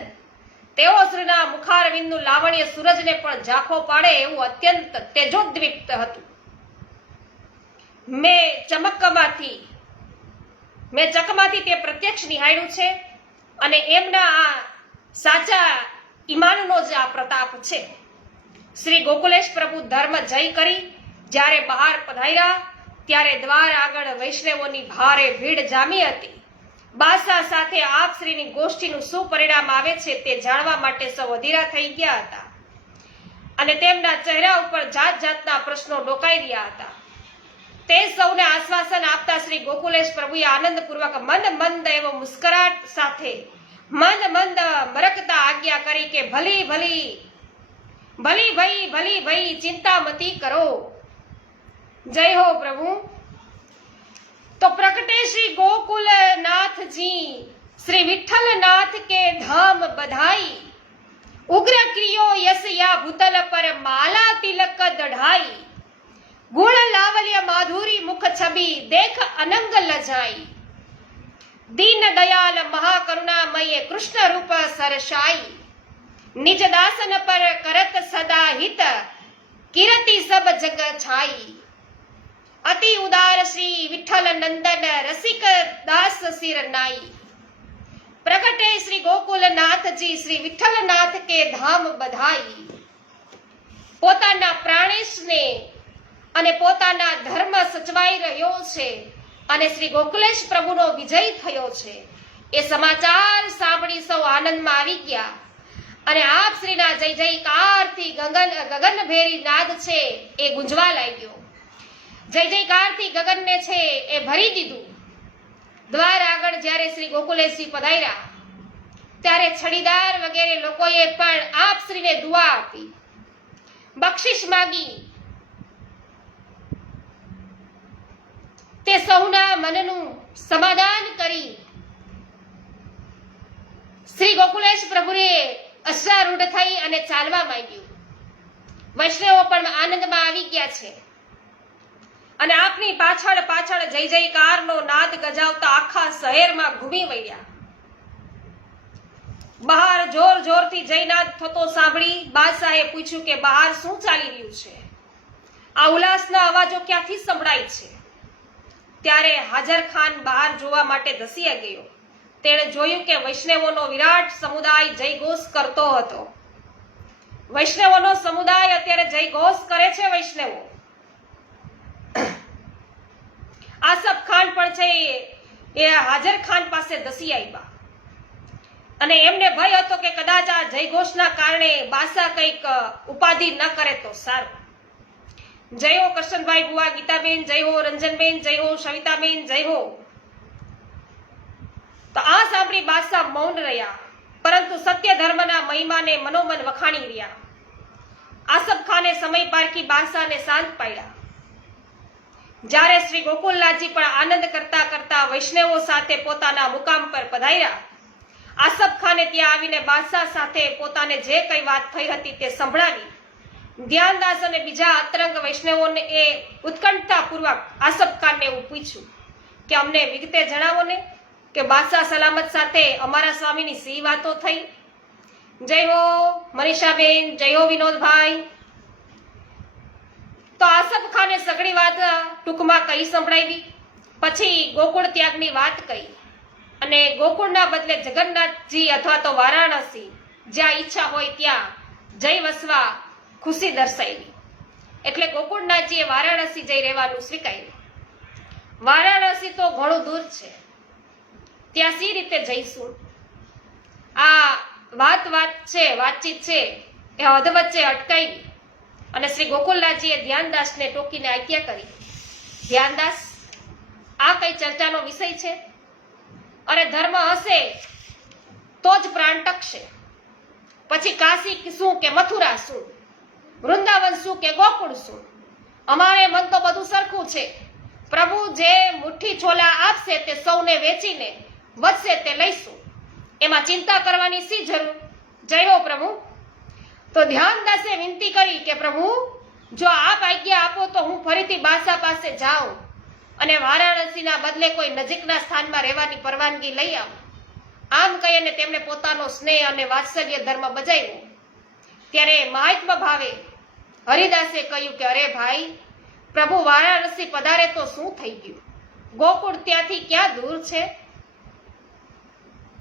તેઓ શ્રીના મુખારવિંદનું લાવણ્ય સૂરજને પણ ઝાંખો પાડે એવું અત્યંત તેજોદ્દીપ્ત હતું. મેં ચકમાંથી તે પ્રત્યક્ષ નિહાળ્યું છે અને એમના આ સાચા ઈમાનનો જ આ પ્રતાપ છે. શ્રી ગોકુલેશ પ્રભુ ધર્મ જય કરી જ્યારે બહાર પધાર્યા ત્યારે દ્વાર આગળ વૈષ્ણવોની ભારે ભીડ જામી હતી. બાદશાહ સાથે આપશ્રીની ગોષ્ઠીનું શું પરિણામ આવે છે તે જાણવા માટે સૌ અધીરા થઈ ગયા હતા અને તેમના ચહેરા ઉપર જાત જાતના પ્રશ્નો ડોકાઈ રહ્યા હતા. તે સૌને આશ્વાસન આપતા શ્રી ગોકુલેશ પ્રભુએ આનંદપૂર્વક મંદ એવો મુસ્કરાટ સાથે મંદ મરકતા આજ્ઞા કરી કે ભલી ભાઈ ચિંતા મતી કરો. જય હો પ્રભુ. तो प्रकटे श्री गोकुलनाथ जी श्री विठ्ठलनाथ के धाम बधाई, उग्र क्रियो यस या भूतल पर माला तिलक दढ़ाई, गुण लावल्य माधुरी मुख छवि देख अनंग लजाई, दीन दयाल महाकरुणामय कृष्ण रूप सरसाई, निज दासन पर करत सदा हित कीर्ति सब जग छाई, अति उदार श्री विठ्ठल नंदन रसिक दास सिर नाई, प्रकटे श्री गोकुलनाथ जी श्री विठ्ठलनाथ के धाम बधाई. પોતાના પ્રાણેશને અને પોતાના ધર્મ સચવાઈ રહ્યો છે અને શ્રી ગોકુલેશ પ્રભુનો વિજય થયો છે એ સમાચાર સાંભળી સૌ આનંદમાં આવી ગયા અને આપ શ્રીના જય જયકારથી ગગનભેરી નાદ છે એ ગુંજવા લાગ્યો. જય જયકારથી ગગનને છે એ ભરી દીધું. દ્વાર આગળ જ્યારે શ્રી ગોકુલેશજી પધાર્યા ત્યારે છડીદાર વગેરે લોકોએ પણ આપ શ્રીને દુઆ આપી, બક્ષિસ માંગી. તે સૌના મનનું સમાધાન કરી શ્રી ગોકુલેશ પ્રભુએ અશ્રારૂઢ થઈ અને ચાલવા માંગ્યું. વૈષ્ણવો પણ આનંદમાં આવી ગયા છે અને આપની પાછળ જય જયકારનો નાદ ગજાવતા આખા શહેરમાં ઘૂમી વળ્યા. બહાર જોરથી જયનાદ થતો સાંભળી બાદશાહે પૂછ્યું કે બહાર શું ચાલી રહ્યું છે? આ ઉલ્લાસના અવાજો ક્યાંથી સંભળાય છે? ત્યારે હાજર ખાન બહાર જોવા માટે ધસી ગયો. તેણે જોયું કે વૈષ્ણવોનો વિરાટ સમુદાય જયઘોષ કરતો હતો. વૈષ્ણવોનો સમુદાય અત્યારે જયઘોષ કરે છે. વૈષ્ણવો આસફ ખાન પણ છે એ હાજર ખાન પાસે ધસી આવ્યા અને એમને ભય હતો કે કદાચ આ જયઘોષના કારણે બાદશાહ કંઈક ઉપાધિ ન કરે તો સારું. જય હો કરશનભાઈ બુઆ ગીતાબેન, જય હો રંજનબેન, જય હો સવિતાબેન, જય હો. તો આ સાંભળી બાદશાહ મૌન રહ્યા, પરંતુ સત્ય ધર્મના મહિમાને મનોમન વખાણી રહ્યા. આસફ ખાને સમય પારખી બાદશાહને શાંત પાડ્યા. જ્યારે શ્રી ગોકુલનાથજી પણ આનંદ કરતા કરતા વૈષ્ણવો સાથે પોતાના મુકામ પર પધાર્યા. આસફ ખાને ત્યાં આવીને બાદશાહ સાથે પોતાને જે કઈ વાત થઈ હતી તે સંભળાવી. ધ્યાનદાસ અને બીજા અતરંગ વૈષ્ણવોને એ ઉત્કંઠતાપૂર્વક આસફ ખાનને એવું પૂછ્યું કે અમને વિગતે જણાવો ને કે બાદશાહ સલામત સાથે અમારા સ્વામીની સી વાતો થઈ. જય હો મનીષાબેન, જય હો વિનોદભાઈ. તો આસફ ખાને સઘળી વાત ટૂંકમાં કહી સંભળાવી. પછી ગોકુળ ત્યાગની વાત કહી અને ગોકુળના બદલે જગન્નાથજી અથવા તો વારાણસી જ્યાં ઈચ્છા હોય ત્યાં જઈ વસવા ખુશી દર્શાવી. એટલે ગોકુળનાથજીએ વારાણસી જઈ રહેવાનું સ્વીકાર્યું. વારાણસી તો ઘણું દૂર છે, ત્યાં સી રીતે જઈશું? આ વાતચીત છે એ હદ વચ્ચે અટકાવી અને શ્રી ગોકુલનાથજીએ ધ્યાનદાસને ટોકીને આજ્ઞા કરી, ધ્યાનદાસ આ કઈ ચર્ચાનો વિષય છે? અને ધર્મ હશે તો જ પ્રાણ ટકશે. પછી કાશી શું કે મથુરા શું, વૃંદાવન શું કે ગોકુળ શું, અમારે મન તો બધું સરખું છે. પ્રભુ જે મુઠ્ઠી છોલા આપશે તે સૌને વેચીને વધશે તે લઈશું, એમાં ચિંતા કરવાની શી જરૂર? જય હો પ્રભુ. તો ધ્યાનદાસે વિનંતી કરી કે પ્રભુ જો આપ આજ્ઞા આપો તો હું ફરીથી બાદશાહ પાસે જાઉં અને વારાણસીના બદલે કોઈ નજીકના સ્થાનમાં રહેવાની પરવાનગી લઈ આવું. આમ કહીને તેમણે પોતાનો સ્નેહ અને વાત્સલ્ય ધર્મ બજાવ્યો. ત્યારે મહાત્મા ભાવે હરિદાસે કહ્યું કે અરે ભાઈ, પ્રભુ વારાણસી પધારે તો શું થઈ ગયું? ગોકુળ ત્યાંથી ક્યાં દૂર છે?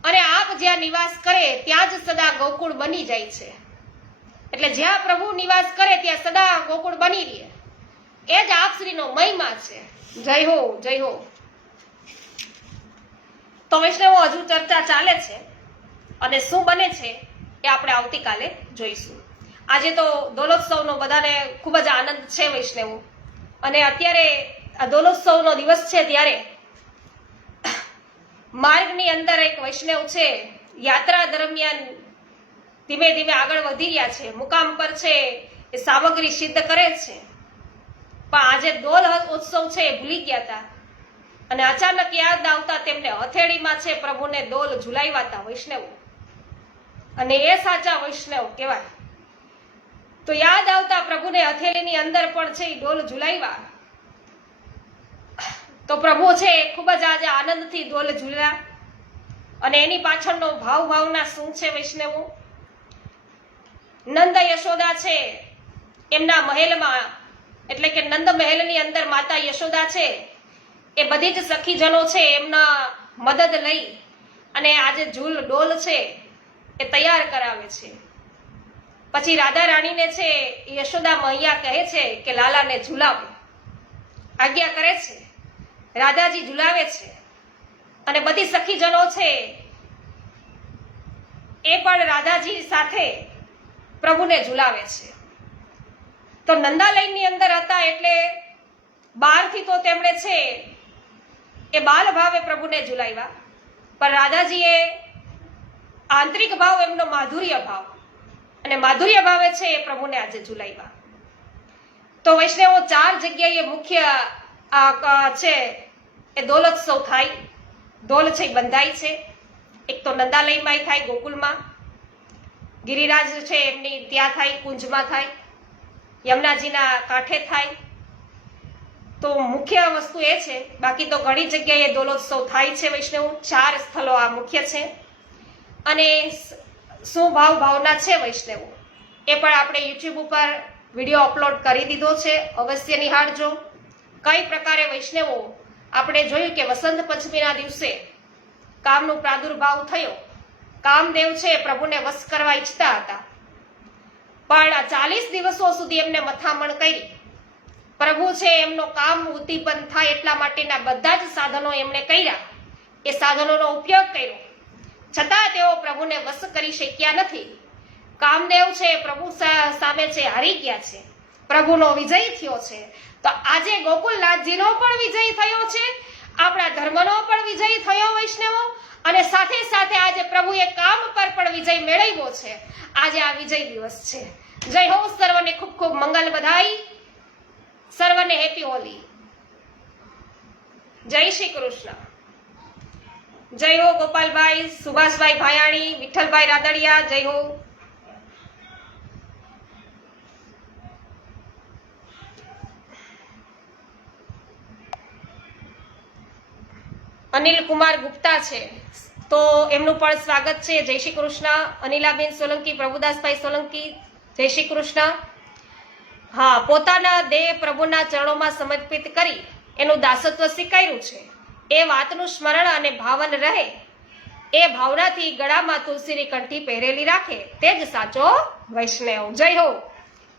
અને આપ જ્યાં નિવાસ કરે ત્યાં જ સદા ગોકુળ બની જાય છે. એટલે જ્યાં પ્રભુ નિવાસ કરે ત્યાં સદા ગોકુળ બની રહે. એ જ આપશ્રીનો મહિમા છે. જય હો, જય હો. તો વૈષ્ણવો હજુ ચર્ચા ચાલે છે અને શું બને છે એ આપણે આવતીકાલે જોઈશું. આજે તો દોલોત્સવનો બધાને ખૂબ જ આનંદ છે વૈષ્ણવો. અને અત્યારે આ દોલોત્સવનો દિવસ છે ત્યારે માર્ગની અંદર એક વૈષ્ણવ છે, યાત્રા દરમિયાન ધીમે ધીમે આગળ વધી રહ્યા છે, મુકામ પર છે, એ સામગ્રી સિદ્ધ કરે છે. પણ આજે દોલ ઉત્સવ છે એ ભૂલી ગયા હતા અને અચાનક યાદ આવતા તેમને હથેળીમાં છે પ્રભુને દોલ ઝુલાવ્યા હતા વૈષ્ણવ. અને એ સાચા વૈષ્ણવ કહેવાય. તો યાદ આવતા પ્રભુને હથેળીની અંદર પણ છે એ ડોલ ઝુલાવ્યા. તો પ્રભુ છે ખૂબ જ આજે આનંદથી ડોલ ઝૂલ્યા. અને એની પાછળનો ભાવના શું છે વૈષ્ણવો? નંદ યશોદા છે એમના મહેલમાં, એટલે કે નંદ મહેલની અંદર માતા યશોદા છે એ બધી જ સખીજનો છે એમના મદદ લઈ અને આજે ડોલ છે એ તૈયાર કરાવે છે. પછી રાધા રાણીને છે યશોદા મૈયા કહે છે કે લાલાને ઝુલાવે, આજ્ઞા કરે છે. રાધાજી ઝુલાવે છે અને બધી સખીજનો છે એ પણ રાધાજી સાથે પ્રભુને ઝુલાવે છે. તો નંદાલયની અંદર હતા એટલે બહારથી તો તેમણે છે એ બાલ ભાવે પ્રભુને ઝુલાવ્યા, પણ રાધાજીએ આંતરિક ભાવ એમનો માધુર્ય ભાવ અને માધુર્ય ભાવે છે એ પ્રભુને આજે ઝુલાવ્યા. તો વૈષ્ણવો 4 જગ્યાએ મુખ્ય છે એ દોલોત્સવ થાય. દોલ છે બંધાય છે. એક તો નંદાલયમાં થાય, ગોકુલમાં, ગિરિરાજ છે એમની ત્યાં થાય, કુંજમાં થાય, યમુનાજીના કાંઠે થાય. તો મુખ્ય વસ્તુ એ છે. બાકી તો ઘણી જગ્યાએ દોલોત્સવ થાય છે વૈષ્ણવ. 4 સ્થળો આ મુખ્ય છે. અને શું ભાવના છે વૈષ્ણવો એ પણ આપણે યુટ્યુબ ઉપર વિડીયો અપલોડ કરી દીધો છે, અવશ્ય નિહાળજો. કઈ પ્રકારે વૈષ્ણવો આપણે જોયું કે વસંત પંચમીના દિવસે કામનો પ્રાદુર્ભાવ થયો. કામદેવ છે પ્રભુને વશ કરવા ઈચ્છતા હતા, પણ 40 દિવસો સુધી એમને મથામણ કરી. પ્રભુ છે એમનો કામ ઉદ્દીપન થાય એટલા માટેના બધા જ સાધનો એમણે કર્યા, એ સાધનોનો ઉપયોગ કર્યો, છતાં તેઓ પ્રભુને વશ કરી શક્યા નથી. કામદેવ છે પ્રભુ સામે છે હારી ગયા છે, પ્રભુનો વિજય થયો છે. તો આજે ગોકુલનાથજીનો પણ વિજય થયો છે, આપણા ધર્મનો પણ વિજય થયો વૈષ્ણવો. અને સાથે સાથે આજે પ્રભુએ કામ પર પણ વિજય મેળવ્યો છે. આજે આ વિજય દિવસ છે. જય હો. સર્વને ખૂબ ખૂબ મંગલ બધાઈ. સર્વને હેપી હોલી. જય શ્રી કૃષ્ણ. જય હો ગોપાલભાઈ, સુભાષભાઈ ભાયાણી, વિઠ્ઠલભાઈ રાદડિયા. જય હો. અનિલ કુમાર ગુપ્તા છે તો એમનું પણ સ્વાગત છે. જય શ્રી કૃષ્ણ. અનિલાબેન સોલંકી, પ્રભુદાસભાઈ સોલંકી, જય શ્રી કૃષ્ણ. હા, પોતાના દેહ પ્રભુના ચરણોમાં સમર્પિત કરી એનું દાસત્વ સ્વીકાર્યું છે એ વાતનું સ્મરણ અને ભાવન રહે, એ ભાવનાથી ગળામાં તુલસીની કંઠી પહેરેલી રાખે તે જ સાચો વૈષ્ણવ. જય હો.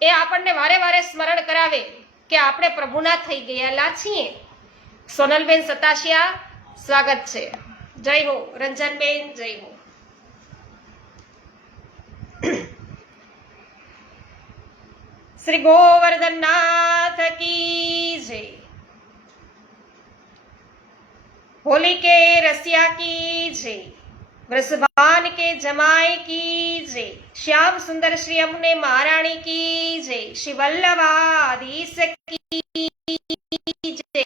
એ આપણને વારે વારે સ્મરણ કરાવે કે આપણે પ્રભુના થઈ ગયેલા છીએ. સોનલબેન સતાશિયા સ્વાગત છે. જય હો. રંજનબેન જય હો. શ્રી ગોવર્ધનનાથ કી જય. होली के रसिया की जय, वृषभान के जमाए की जय, श्याम सुंदर श्री अमुने महाराणी की जय, श्री वल्लभाधीश की जय।